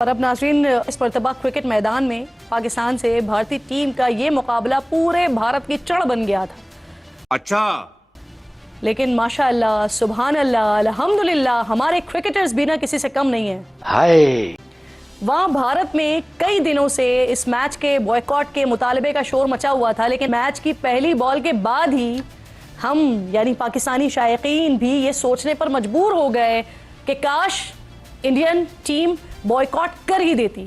और अब नाज़रीन, इस मरतबा क्रिकेट मैदान में पाकिस्तान से भारतीय टीम का ये मुकाबला पूरे भारत की चढ़ बन गया था। अच्छा, लेकिन माशाअल्लाह, सुभान अल्लाह, अल्हम्दुलिल्लाह, हमारे क्रिकेटर्स भी ना किसी से कम नहीं है। हाय, वहाँ भारत में कई दिनों से इस मैच के बॉयकॉट के मुतालबे का शोर मचा हुआ था, लेकिन मैच की पहली बॉल के बाद ही हम यानी पाकिस्तानी शायकीन भी ये सोचने पर मजबूर हो गए कि काश इंडियन टीम बॉयकॉट कर ही देती।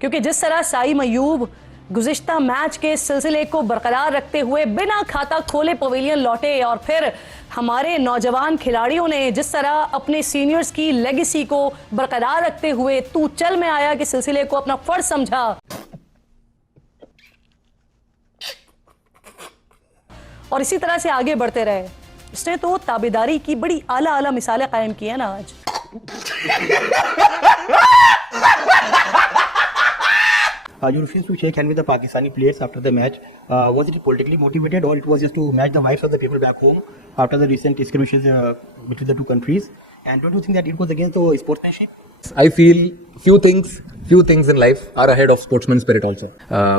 क्योंकि जिस तरह साइम अयूब गुज़िश्ता मैच के सिलसिले को बरकरार रखते हुए बिना खाता खोले पवेलियन लौटे और फिर हमारे नौजवान खिलाड़ियों ने जिस तरह अपने सीनियर्स की लेगेसी को बरकरार रखते हुए तू चल में आया के सिलसिले को अपना फर्ज समझा और इसी तरह से आगे बढ़ते रहे, इसने तो ताबेदारी की बड़ी आला आला मिसालें कायम की है ना आज। You refused to shake hand with the Pakistani players after the match. Was it politically motivated, or it was just to match the vibes of the people back home after the recent skirmishes between the two countries? And don't you think that it was against the sportsmanship? I feel few things in life are ahead of sportsman spirit also.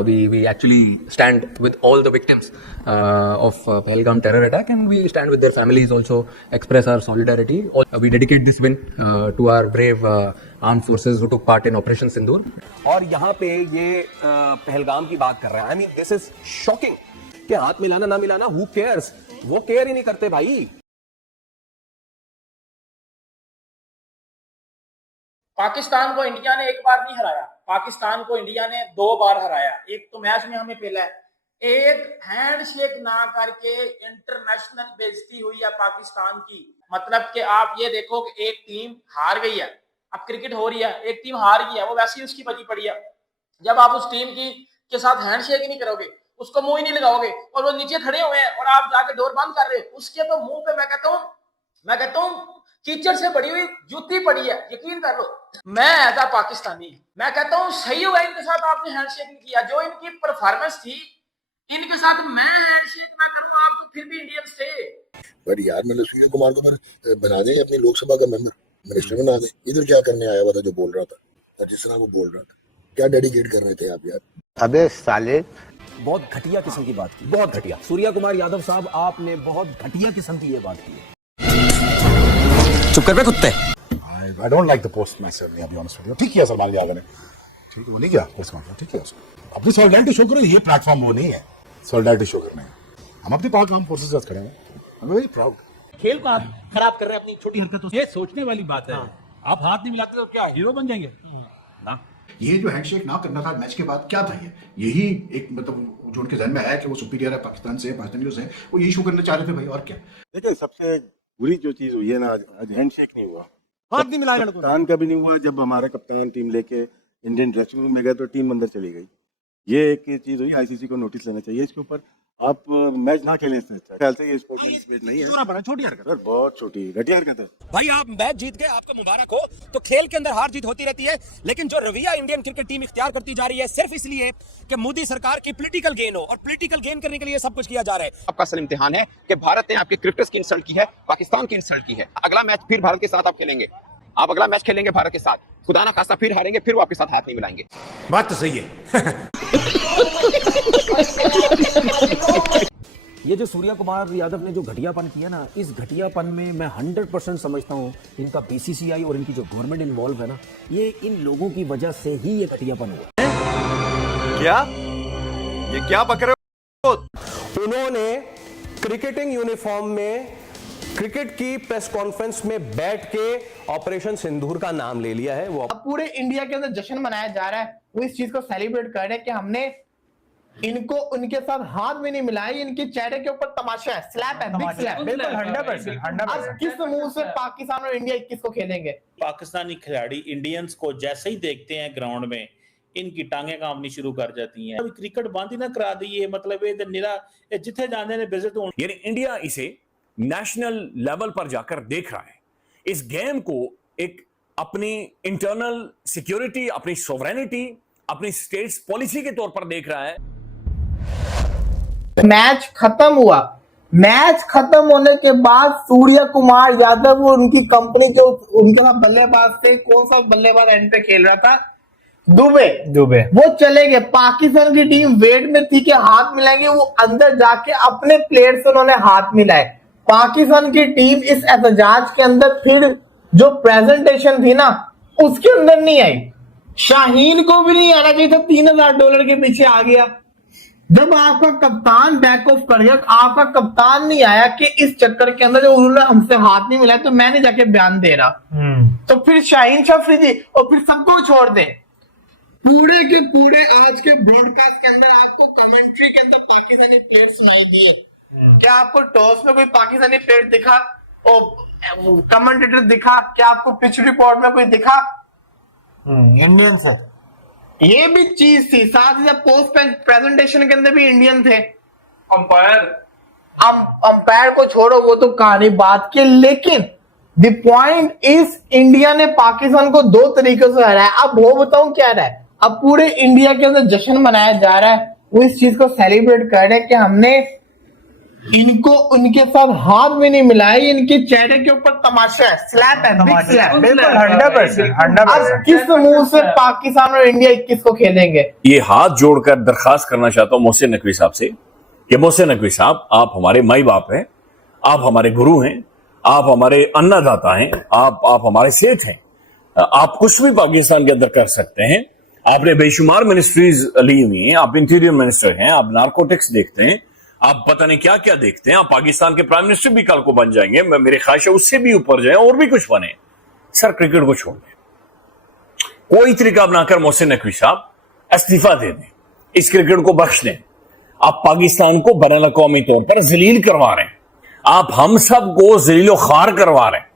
We actually stand with all the victims of Pahalgam terror attack, and we stand with their families also, express our solidarity. We dedicate this win to our brave armed forces who took part in Operation Sindoor. और यहाँ पे ये पहलगाम की बात कर रहा है। I mean this is shocking कि हाथ मिलाना ना मिलाना, हु केयर्स, वो केयर ही नहीं करते भाई। पाकिस्तान को इंडिया ने एक बार नहीं हराया, पाकिस्तान को इंडिया ने 2 बार हराया। एक तो मैच में हमें पहला एक हैंडशेक ना करके इंटरनेशनल बेइज्जती हुई है पाकिस्तान की। मतलब कि आप ये देखो कि एक टीम हार गई है, अब क्रिकेट हो रही है, एक टीम हार गई है, वो वैसे ही उसकी बची पड़ी है। जब आप उस टीम की के साथ हैंडशेक ही नहीं करोगे, उसको मुंह ही नहीं लगाओगे और वो नीचे खड़े हुए हैं और आप जाके डोर बंद कर रहे हो, उसके तो मुंह पे मैं कहता हूँ कीचड़ से बड़ी हुई जूती पड़ी है, यकीन कर लो। मैं एज अ पाकिस्तानी मैं कहता हूँ सही हुआ इनके साथ आपने हैंडशेक नहीं किया। जो इनकी परफॉर्मेंस थी, इनके साथ मैं हैंडशेक ना करूँ, आप तो फिर भी इंडियंस थे। बट यार, मैंने सूर्य कुमार को बना दें अपनी लोकसभा का मेंबर, मिनिस्टर बना दे। इधर क्या करने आया हुआ था जो बोल रहा था, जिस तरह वो बोल रहा था, क्या डेडिकेट कर रहे थे आप यार? अबे साले, बहुत घटिया किस्म की बात की, बहुत घटिया। सूर्य कुमार यादव साहब, आपने बहुत घटिया किस्म की ये बात की। चुप कर बे कुत्ते। I don't like the post myself, I'll be honest with you. ठीक किया सलमान यादव ने, ठीक है, वो नहीं किया पोस्ट मार्केट, ठीक है उसको अपनी सॉलिडारिटी शो करो। ये प्लेटफॉर्म वो नहीं है सॉलिडारिटी शो करने का। हम अपने पाक आर्म फोर्सेस के साथ खड़े हैं, आई एम वेरी प्राउड। खेल को आप खराब कर रहे हैं अपनी छोटी हरकतों से। ये सोचने वाली बात है। आप हाथ नहीं मिलाते तो क्या हीरो बन जाएंगे ना? ये जो हैंडशेक ना करना था मैच के बाद, क्या था ये? यही एक मतलब जो उनके जहन में आया कि वो सुपीरियर है पाकिस्तान से, पाकिस्तानियों से, वो यही शो करना चाह रहे थे भाई, और क्या। देखिए, सबसे बुरी जो चीज हुई है ना, आज हैंडशेक नहीं हुआ, हाथ नहीं मिलाया, कप्तान का भी नहीं हुआ। जब हमारा कप्तान टीम लेके इंडियन ड्रेसिंग रूम में गए तो टीम अंदर चली गई। ये एक चीज हुई, आईसीसी को नोटिस लेना चाहिए इसके ऊपर। आप मैच ना खेलें इससे अच्छा। ख्याल से ये स्पोर्ट्स नहीं है, छोटी हरकत सर, बहुत छोटी घटिया हरकत है। भाई आप मैच जीत गए, आपका मुबारक हो। तो खेल के अंदर हार जीत होती रहती है, लेकिन जो रवैया इंडियन क्रिकेट टीम इख्तियार करती जा रही है सिर्फ इसलिए कि मोदी सरकार की पॉलिटिकल गेन हो, और पॉलिटिकल गेन करने के लिए सब कुछ किया जा रहा है। आपका असल इम्तिहान है कि भारत ने आपके क्रिकेटर्स की इंसल्ट की है, पाकिस्तान की इंसल्ट की है। अगला मैच फिर भारत के साथ आप खेलेंगे, आप अगला मैच खेलेंगे भारत के साथ, खुदा ना खास्ता फिर हारेंगे, फिर वो आपके साथ हाथ नहीं मिलाएंगे। बात तो सही है। ये जो सूर्य कुमार यादव ने जो घटियापन किया ना, इस घटियापन में मैं 100% समझता हूँ इनका बीसीसीआई और इनकी जो गवर्नमेंट इन्वॉल्व है ना, ये इन लोगों की वजह से ही ये घटियापन हुआ। क्या ये क्या बक रहे हो? उन्होंने क्रिकेटिंग यूनिफॉर्म में क्रिकेट की प्रेस कॉन्फ्रेंस में बैठ के ऑपरेशन सिंदूर का नाम ले लिया है। वो अब पूरे इंडिया के अंदर जश्न मनाया जा रहा है, वो इस चीज को सेलिब्रेट कर रहे हैं कि हमने इनको उनके साथ हाथ भी नहीं मिलाया। इनके चेहरे के ऊपर तमाशा है, स्लैप है, बिग स्लैप। बिल्कुल 100%। अब किस मुंह से पाकिस्तान और इंडिया 21 को खेलेंगे? पाकिस्तानी खिलाड़ी इंडियंस को जैसे ही देखते हैं ग्राउंड में, इनकी टांगें कांपनी शुरू कर जाती हैं। क्रिकेट बंद ही ना करा दी, मतलब ये निरा जिथे जाने ने विजिट हो। यानी इंडिया इसे नेशनल लेवल पर जाकर देख रहा है, इस गेम को एक अपनी इंटरनल सिक्योरिटी, अपनी सोवरेनिटी, अपनी स्टेट्स पॉलिसी के तौर पर देख रहा है। मैच खत्म हुआ, मैच खत्म होने के बाद सूर्य कुमार यादव और उनकी कंपनी जो उनके साथ बल्लेबाज थे, कौन सा बल्लेबाज एंड पे खेल रहा था, दुबे, वो चले गए। पाकिस्तान की टीम वेट में थी कि हाथ मिलाएंगे, वो अंदर जाके अपने प्लेयर से उन्होंने हाथ मिलाए। पाकिस्तान की टीम इस एहतजाज के अंदर फिर जो प्रेजेंटेशन थी ना उसके अंदर नहीं आई। शाहीन को भी नहीं आना चाहिए था, $3000 के पीछे आ गया। जब आपका कप्तान बैक ऑफ कर गया, आपका कप्तान नहीं आया कि इस चक्कर के अंदर जो उन्होंने हमसे हाथ नहीं मिलाया तो मैं नहीं जाके बयान दे रहा, तो फिर शाहीन शाह अफरीदी और फिर सबको छोड़ दे। पूरे के पूरे आज के ब्रॉडकास्ट के अंदर आपको कमेंट्री के अंदर पाकिस्तानी प्लेयर सुनाई दिए। क्या आपको टॉस में कोई पाकिस्तानी प्लेयर दिखा और कमेंटेटर दिखा? क्या आपको पिच रिपोर्ट में कोई दिखा? इंडियन से ये भी चीज थी। साथ ही पोस्ट प्रेजेंटेशन के अंदर भी इंडियन थे। अंपायर को छोड़ो, वो तो कहानी बात की, लेकिन द पॉइंट इज इंडिया ने पाकिस्तान को 2 तरीकों से हराया। अब वो बताऊं क्या रहा है, अब पूरे इंडिया के अंदर जश्न मनाया जा रहा है, वो इस चीज को सेलिब्रेट कर रहे हैं कि हमने इनको उनके साथ हाथ में नहीं मिलाया, इनके चेहरे के ऊपर तमाशा है, स्लैप है, बिग स्लैप, बिल्कुल 100%। अब किस मुंह से पाकिस्तान और इंडिया 21 को खेलेंगे? ये हाथ जोड़कर दरखास्त करना चाहता हूं मोहसिन नकवी साहब से कि मोहसिन नकवी साहब, आप हमारे माई बाप हैं, आप हमारे गुरु हैं, आप हमारे अन्नदाता हैं, आप हमारे सेठ हैं, आप कुछ भी पाकिस्तान के अंदर कर सकते हैं। आपने बेशुमार मिनिस्ट्रीज ली हुई हैं, आप इंटीरियर मिनिस्टर हैं, आप नारकोटिक्स देखते हैं, आप पता नहीं क्या क्या देखते हैं, आप पाकिस्तान के प्राइम मिनिस्टर भी कल को बन जाएंगे, मेरे ख्वाहिश है उससे भी ऊपर जाए और भी कुछ बने। सर क्रिकेट को छोड़ दें, कोई तरीका अपनाकर मोहसिन नकवी साहब इस्तीफा दे दें, इस क्रिकेट को बख्श दें। आप पाकिस्तान को बैनुल अक़वामी तौर पर जलील करवा रहे हैं, आप हम सब को जलीलो खार करवा रहे हैं।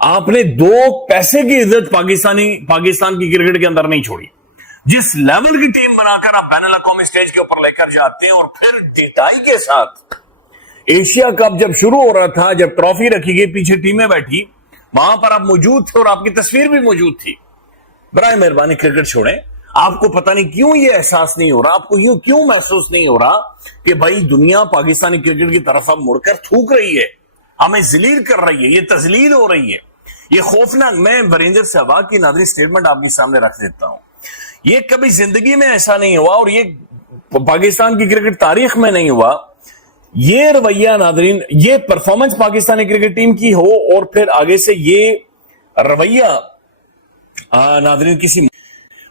आपने 2 पैसे की इज्जत पाकिस्तान की क्रिकेट के अंदर नहीं छोड़ी। जिस लेवल की टीम बनाकर आप बैनुल अक़वामी स्टेज के ऊपर लेकर जाते हैं और फिर ढिठाई के साथ एशिया कप जब शुरू हो रहा था, जब ट्रॉफी रखी गई, पीछे टीमें बैठी, वहां पर आप मौजूद थे और आपकी तस्वीर भी मौजूद थी। बराए मेहरबानी क्रिकेट छोड़ें। आपको पता नहीं क्यों ये एहसास नहीं हो रहा, आपको ये क्यों महसूस नहीं हो रहा कि भाई दुनिया पाकिस्तानी क्रिकेट की तरफ अब मुड़कर थूक रही है, हमें जलील कर रही है, ये तजलील हो रही है, ये खौफनाक। मैं वीरेंद्र सहवाग की नादरी स्टेटमेंट आपके सामने रख देता हूं। ये कभी जिंदगी में ऐसा नहीं हुआ और ये पाकिस्तान की क्रिकेट तारीख में नहीं हुआ। ये रवैया नादरीन, ये परफॉर्मेंस पाकिस्तानी क्रिकेट टीम की हो और फिर आगे से ये रवैया नादरीन किसी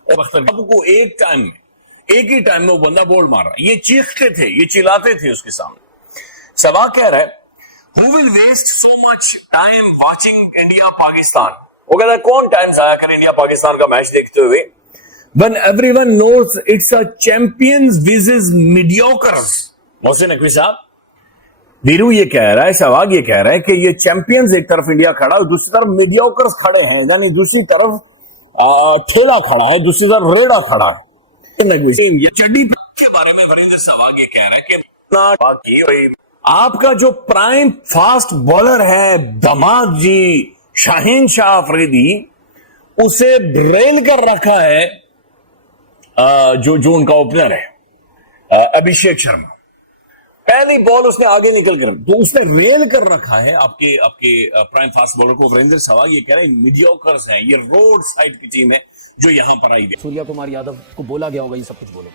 को एक ही टाइम में वो बंदा बोल मार रहा है, ये चीखते थे, ये चिल्लाते थे उसके सामने। सहवाग कह रहा है Who will waste so much time watching India Pakistan? वो कहता है कौन टाइम जाया करे इंडिया पाकिस्तान का मैच देखते हुए, when everyone knows it's a champions versus mediocres। Mohsin Naqvi साहब, वीरू ये कह रहा है, सहवाग ये कह रहा है कि ये चैंपियंस एक तरफ इंडिया खड़ा है, दूसरी तरफ मीडियोकर्स खड़े हैं, यानी दूसरी तरफ ठेला खड़ा है, दूसरी तरफ रेड़ा खड़ा है। ये चड्डी के बारे में वीरेंद्र सहवाग ये कह रहा है कि आपका जो प्राइम फास्ट बॉलर है दमाग जी शाहीन शाह अफरीदी, उसे रेल कर रखा है जो उनका ओपनर है अभिषेक शर्मा। पहली बॉल उसने आगे निकल कर, तो उसने रेल कर रखा है आपके प्राइम फास्ट बॉलर को। वीरेंद्र सहवाग ये कह रहे हैं मीडियोकर्स हैं, ये रोड साइड की टीम है जो यहां पर आई है। सूर्या कुमार यादव को बोला गया होगा ये सब कुछ बोलो,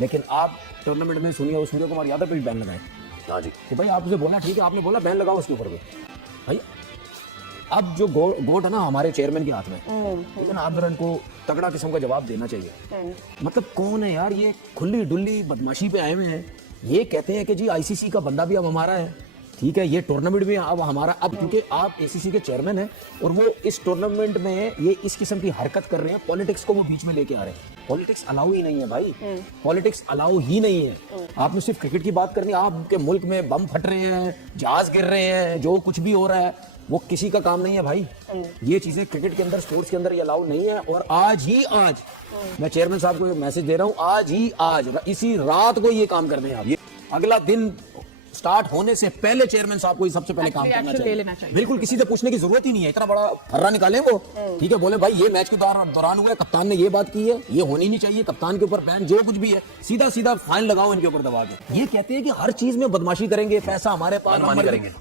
लेकिन आप टूर्नामेंट में सूर्या कुमार यादव पे भी बैन लगाए। हाँ जी, कि भाई आप उसे बोला ठीक है, आपने बोला बैन लगाओ उसके ऊपर भी भाई। अब जो गोट है ना हमारे चेयरमैन के हाथ में, लेकिन आप जरा इनको तगड़ा किस्म का जवाब देना चाहिए। मतलब कौन है यार ये खुली डुल्ली बदमाशी पे आए हुए हैं, ये कहते हैं कि जी आईसीसी का बंदा भी अब हमारा है, ठीक है, ये टूर्नामेंट भी अब हमारा, अब क्योंकि आप एसीसी के चेयरमैन हैं और वो इस टूर्नामेंट में ये इस किस्म की हरकत कर रहे हैं, पॉलिटिक्स को वो बीच में लेके आ रहे हैं। पॉलिटिक्स अलाउ ही नहीं है भाई, पॉलिटिक्स अलाउ ही नहीं है। आपने सिर्फ क्रिकेट की बात करनी, आपके मुल्क में बम फट रहे हैं, जहाज गिर रहे हैं, जो कुछ भी हो रहा है वो किसी का काम नहीं है भाई। ये चीजें क्रिकेट के अंदर, स्पोर्ट्स के अंदर ये अलाउ नहीं है। और आज मैं चेयरमैन साहब को मैसेज दे रहा हूँ, आज इसी रात को ये काम कर दें आप। ये अगला दिन स्टार्ट होने से पहले चेयरमैन साहब को ही सबसे पहले काम करना चाहिए। बिल्कुल, किसी से पूछने की जरूरत ही नहीं है, इतना बड़ा फर्रा निकाले वो, ठीक है, बोले भाई ये मैच के दौरान हुआ है, कप्तान ने ये बात की है, ये होनी नहीं चाहिए, कप्तान के ऊपर बैन, जो कुछ भी है सीधा सीधा फाइन लगाओ इनके ऊपर दबा के। ये कहते हैं कि हर चीज में बदमाशी करेंगे, पैसा हमारे पास,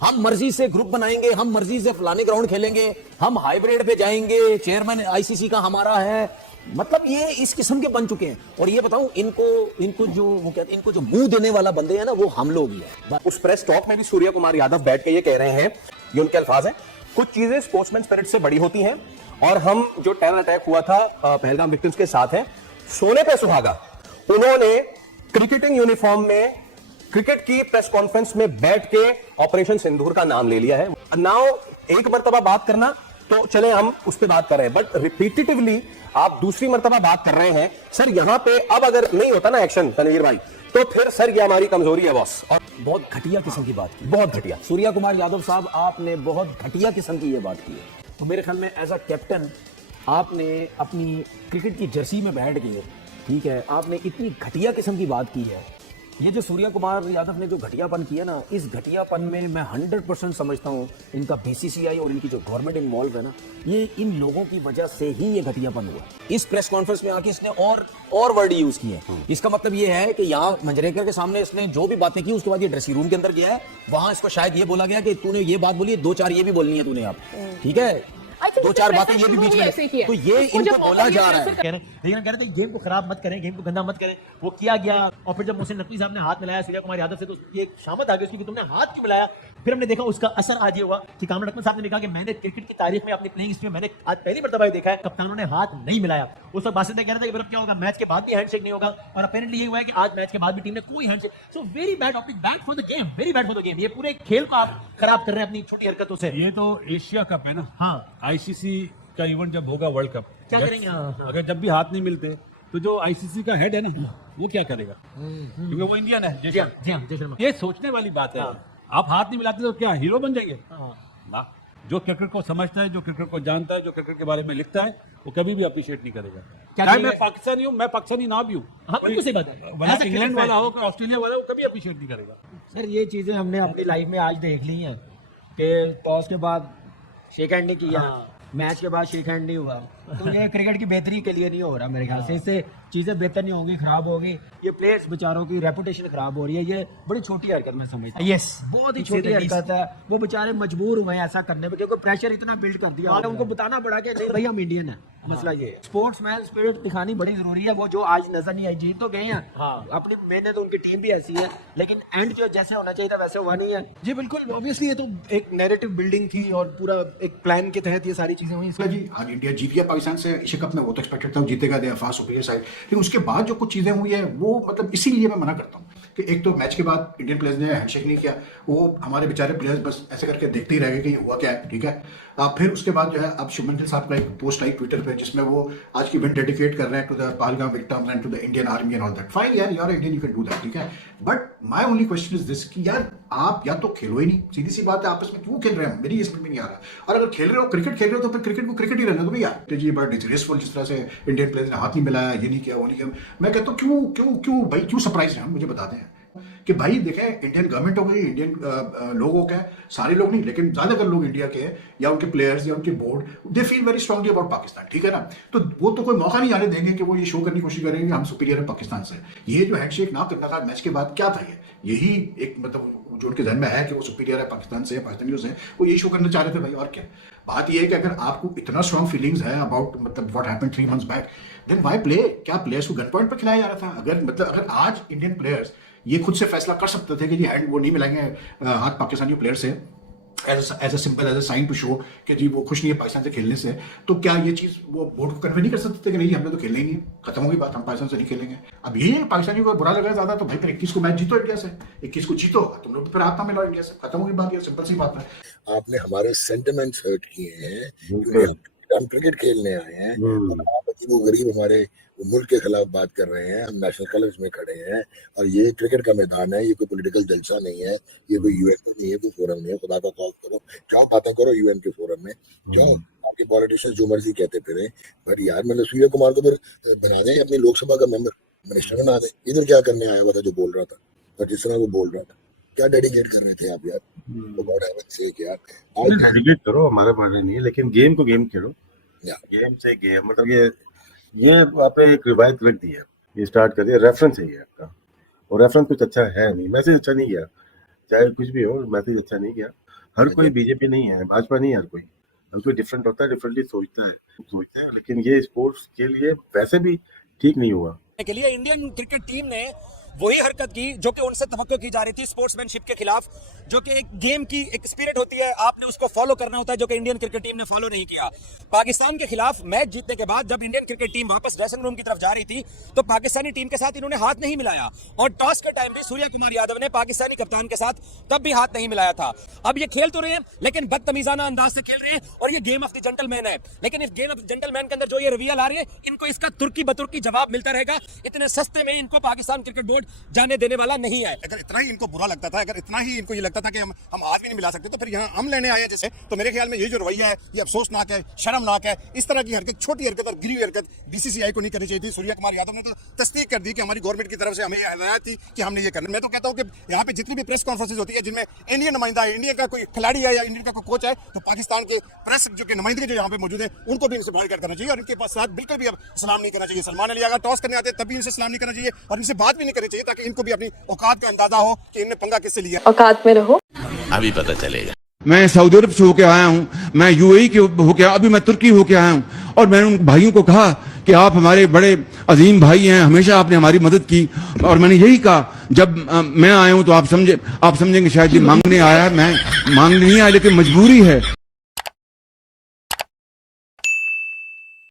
हम मर्जी से ग्रुप बनाएंगे, हम मर्जी से फलाने ग्राउंड खेलेंगे, हम हाइब्रिड पे जाएंगे, चेयरमैन आईसीसी का हमारा है। मतलब ये इस किस्म के बन चुके हैं। और ये बताऊं, इनको जो वो कहते हैं, इनको जो मुंह देने वाला बंदे हैं ना, वो हम लोग ही है। उस प्रेस टॉक में भी सूर्य कुमार यादव बैठ के ये कह रहे हैं, ये उनके अल्फाज हैं, कुछ चीजें स्पोर्ट्समैन स्पिरिट से बड़ी होती हैं और हम जो टेरर अटैक हुआ था पहलगाम विक्टिम्स के साथ हैं, सोने पे सुहागा। उन्होंने क्रिकेटिंग यूनिफॉर्म में क्रिकेट की प्रेस कॉन्फ्रेंस में बैठ के ऑपरेशन सिंदूर का नाम ले लिया है। नाउ एक मर्तबा बात करना तो चले हम उस पर बात कर रहे हैं, बट रिपीटेटिवली आप दूसरी मर्तबा बात कर रहे हैं सर। यहां पे अब अगर नहीं होता ना एक्शन तनवीर भाई, तो फिर सर ये हमारी कमजोरी है बॉस। और बहुत घटिया किस्म की बात की, बहुत घटिया। सूर्या कुमार यादव साहब, आपने बहुत घटिया किस्म की ये बात की है। तो मेरे ख्याल में एज अ कैप्टन आपने अपनी क्रिकेट की जर्सी में बैठ के, ठीक है, आपने इतनी घटिया किस्म की बात की है। ये जो सूर्या कुमार यादव ने जो घटियापन किया ना, इस घटियापन में मैं 100% समझता हूँ इनका बीसीसीआई और इनकी जो गवर्नमेंट इन्वॉल्व है ना, ये इन लोगों की वजह से ही ये घटियापन हुआ। इस प्रेस कॉन्फ्रेंस में आके इसने और वर्ड यूज किए हैं। इसका मतलब ये है कि यहाँ मंजरेकर के सामने इसने जो भी बातें की, उसके बाद ये ड्रेसिंग रूम के अंदर गया है, वहां इसको शायद ये बोला गया कि तूने ये बात बोली है, 2-4 ये भी बोलनी है तूने, आप ठीक है, 2-4 बातें ये भी बीच में, तो ये इनको बोला जा रहा है। लेकिन कह रहे थे गेम को खराब मत करें, गेम को गंदा मत करें, वो किया गया। और फिर जब मोहसिन नकवी साहब ने हाथ मिलाया सूर्या कुमार यादव से, तो ये शामत आ गई उसकी कि तुमने हाथ क्यों मिलाया। फिर हमने देखा उसका असर आज ये हुआ कि कामरान अकमल साहब ने कहा कि मैंने क्रिकेट की तारीख में अपनी प्लेइंग हिस्ट्री में मैंने आज पहली मर्तबा देखा है कप्तानों ने हाथ नहीं मिलाया। उस वक्त बासित ने कह रहा था कि फिर क्या होगा, मैच के बाद भी हैंडशेक नहीं होगा, और अपेरेंटली ये हुआ है कि आज मैच के बाद भी टीम ने कोई handshake. So very bad optic, bad for the game, very bad for the game. ये पूरे खेल को आप खराब कर रहे हैं अपनी छोटी हरकतों से। ये तो एशिया कप है ना, हाँ, आईसीसी का इवेंट जब होगा वर्ल्ड कप, क्या करेंगे? अगर जब भी हाथ नहीं मिलते तो जो आईसीसी का हेड है ना, वो क्या करेगा, क्योंकि वो इंडियन है। जी हाँ, जय शर्मा। ये सोचने वाली बात है। आप हाथ नहीं मिलाते तो क्या हीरो बन जाएंगे ना? जो क्रिकेट को समझता है, जो क्रिकेट को जानता है, जो क्रिकेट के बारे में लिखता है, वो कभी भी अप्रिशिएट नहीं करेगा। चाहे मैं पाकिस्तानी हूँ, मैं पाकिस्तानी ना भी हूँ, इंग्लैंड वाला हो, ऑस्ट्रेलिया वाला हो, कभी अप्रिशिएट नहीं करेगा। सर ये चीजें हमने अपनी लाइफ में आज देख ली हैं कि टॉस के बाद शेक हैंड नहीं किया, मैच के बाद शेक हैंड नहीं हुआ, तो ये क्रिकेट की बेहतरी के लिए नहीं हो रहा मेरे ख्याल से। इससे चीजें बेहतर नहीं होंगी, खराब होगी। ये प्लेयर्स बेचारों की रेपुटेशन खराब हो रही है। ये बड़ी छोटी हरकत मैं समझता हूँ, बहुत ही छोटी हरकत है। वो बेचारे मजबूर हुए हैं ऐसा करने पे, क्योंकि प्रेशर इतना बिल्ड कर दिया, उनको बताना पड़ा कि नहीं भाई हम इंडियन है। मसला ये स्पोर्ट्समैन स्पिरिट दिखानी बड़ी जरूरी है, वो जो आज नजर नहीं आई। जीत तो गए हैं, हाँ, अपनी मेहनत, उनकी टीम भी ऐसी है, लेकिन एंड जो जैसे होना चाहिए था वैसे हुआ नहीं है। जी बिल्कुल, ऑब्वियसली ये तो एक नैरेटिव बिल्डिंग थी और पूरा एक प्लान के तहत ये सारी चीजें हुई। जी आज इंडिया जीत गया पाकिस्तान से एशिया कप में, वो तो एक्सपेक्टेड था, जीतेगा, दे फास्ट सुपीरियर साइड। लेकिन उसके बाद जो कुछ चीजें हुई है वो मतलब इसीलिए मैं मना करता हूँ कि एक तो मैच के बाद इंडियन प्लेयर्स ने हैंडशेक नहीं किया, वो हमारे बेचारे प्लेयर्स बस ऐसे करके देखते ही रह गए कि ये हुआ क्या है, ठीक है। फिर उसके बाद जो है अब शुभमन गिल साहब का एक पोस्ट आई ट्विटर पे, जिसमें वो आज की विन डेडिकेट कर रहे हैं to the Pahalgam victims and to the Indian army and all that. Fine यार, you are Indian, you can do that, ठीक है। But my only question is this कि यार आप या तो खेलो ही नहीं, सीधी सी बात है, आपस में क्यों खेल रहे हैं, मेरी ये समझ में नहीं आ रहा। और अगर खेल रहे हो, क्रिकेट खेल रहे हो, तो फिर क्रिकेट को क्रिकेट ही रहने दो भैया। तो ये बड़ा डिसग्रेसफुल, जिस तरह से इंडियन प्लेयर्स ने हाथ नहीं मिलाया, ये नहीं किया, वो नहीं किया। मैं कहता हूँ क्यों क्यों क्यों भाई, क्यों सरप्राइज है, मुझे बताते हैं कि भाई देखें, इंडियन गवर्नमेंट हो गई, इंडियन लोगों का, सारे लोग नहीं लेकिन ज्यादातर लोग इंडिया के या उनके प्लेयर्स या उनके board, they feel very strongly about Pakistan, ठीक है ना। तो वो तो कोई मौका नहीं आने देंगे कि वो ये शो करने की कोशिश करेंगे हम सुपीरियर है पाकिस्तान से। ये जो हैंडशेक ना करना था मैच के बाद, क्या था यही एक मतलब जो उनके जहन में है कि वो सुपीरियर है पाकिस्तान से, पाकिस्तानियों से, वो यही शो करना चाह रहे थे भाई। और क्या बात यह है कि अगर आपको इतना स्ट्रांग फीलिंग्स है अबाउट मतलब what happened 3 months back, then why play? क्या प्लेयर्स को गन पॉइंट पर खिलाया जा रहा था? अगर आज इंडियन प्लेयर्स ये खुद से फैसला कर सकते थे कि जी हैंड वो नहीं मिलाएंगे हाथ पाकिस्तानी प्लेयर से, as a simple as a sign to show कि जी वो खुश नहीं है पाकिस्तान से खेलने से, तो क्या ये चीज वो बोर्ड को कन्वे नहीं कर सकते थे कि नहीं हमने तो खेलना ही नहीं है, खत्म होगी बात, हम पाकिस्तान से नहीं खेलेंगे। अब ये पाकिस्तानियों को बुरा लगा ज्यादा, तो भाई फिर 21 को मैच जीतो इंडिया से, 21 को जीतो, तुम लोग फिर हाथ ना मिलाओ इंडिया से, खत्म होगी बात, ये सिंपल सी बात है। आपने हमारे सेंटिमेंट्स हर्ट किए हैं, हम क्रिकेट खेलने आए हैं और आप अजीब गरीब हमारे मुल्क के खिलाफ बात कर रहे हैं। हम नेशनल कलर्स में खड़े हैं और ये क्रिकेट का मैदान है, ये कोई पॉलिटिकल जलसा नहीं है, ये कोई यूएन नहीं है, कोई फोरम नहीं है। खुदा का खौफ करो, जाओ बातें करो यूएन के फोरम में, जाओ आपके पॉलिटिशियन जो मर्जी कहते फिरे, पर यार मतलब सूर्य कुमार को फिर बना दें अपनी लोकसभा का मेंबर, मिनिस्टर बना दें। इधर क्या करने आया हुआ था जो बोल रहा था, और जिस तरह वो बोल रहा था, क्या डेडिकेट कर रहे थे आप यार? तो गॉड हैव से यार डेडिकेट करो, हमारे माने नहीं है, लेकिन गेम को गेम खेलो, गेम से गेम, मतलब ये आपने एक रिवायत रख दी है, ये स्टार्ट कर दिया, रेफरेंस है ये आपका, और रेफरेंस कुछ अच्छा है नहीं, मैसेज अच्छा नहीं गया, चाहे कुछ भी हो मैसेज अच्छा नहीं गया। हर कोई बीजेपी नहीं है, भाजपा नहीं है, हर कोई डिफरेंट होता है, डिफरेंटली सोचता है, लेकिन ये स्पोर्ट्स के लिए वैसे भी ठीक नहीं हुआ। के लिए इंडियन क्रिकेट टीम ने वही हरकत की जो कि उनसे तवक्को की जा रही थी, स्पोर्ट्समैनशिप के खिलाफ, जो कि एक गेम की एक स्पिरिट होती है, आपने उसको फॉलो करना होता है, जो कि इंडियन क्रिकेट टीम ने फॉलो नहीं किया। पाकिस्तान के खिलाफ मैच जीतने के बाद जब इंडियन क्रिकेट टीम वापस ड्रेसिंग रूम की तरफ जा रही थी तो पाकिस्तानी टीम के साथ इन्होंने हाथ नहीं मिलाया, और टॉस के टाइम भी सूर्या कुमार यादव ने पाकिस्तानी कप्तान के साथ तब भी हाथ नहीं मिलाया था। अब ये खेल तो रहे हैं लेकिन बदतमीजाना अंदाज से खेल रहे हैं, और ये गेम ऑफ द जेंटलमैन है, लेकिन इस गेम ऑफ द जेंटलमैन के अंदर जो ये रवैया ला रहे हैं, इनको इसका तुर्की बतुर्की जवाब मिलता रहेगा। इतने सस्ते में इनको पाकिस्तान क्रिकेट बोर्ड जाने देने वाला नहीं है। अगर इतना ही इनको बुरा लगता था, अगर इतना ही इनको ये लगता था कि हम आज भी नहीं मिला सकते, तो फिर यहाँ हम लेने आए जैसे, तो मेरे ख्याल में ये जो रवैया है ये अफसोसनाक है, शर्मनाक है। इस तरह की हरकत, छोटी हरकत और गिरी हुई हरकत बीसीसीआई को नहीं करनी चाहिए थी। सूर्या कुमार यादव ने तो तस्दीक कर दी कि हमारी गवर्नमेंट की तरफ से हमें हिदायत थी कि हमने ये करना। मैं तो कहता हूँ कि यहाँ पे जितनी भी प्रेस कॉन्फ्रेंसेज होती है जिनमें इंडियन नुमाइंदा है, इंडिया का कोई खिलाड़ी है या इंडिया का कोई कोच है, तो पाकिस्तान के प्रेस जो कि नुमाइंदगी जो यहाँ पे मौजूद है उनको भी इनसे बॉयकॉट करना चाहिए, और इनके पास साथ बिल्कुल भी अब सलाम नहीं करना चाहिए। सलमान अली अगर टॉस करने आते तभी इनसे सलाम नहीं करना चाहिए, और इनसे बात भी नहीं करनी चाहिए, ताकि इनको भी अपनी औकात का अंदाजा हो कि इनने पंगा किससे लिया। औकात में रहो, अभी पता चलेगा। मैं सऊदी अरब से होके आया हूँ, मैं यूएई के होके, अभी मैं तुर्की होके आया हूँ, और मैंने उन भाइयों को कहा कि आप हमारे बड़े अजीम भाई हैं, हमेशा आपने हमारी मदद की, और मैंने यही कहा जब मैं आया हूँ तो आप समझेंगे शायद ये मांगने आया है, मैं मांगने नहीं आया, लेकिन मजबूरी है।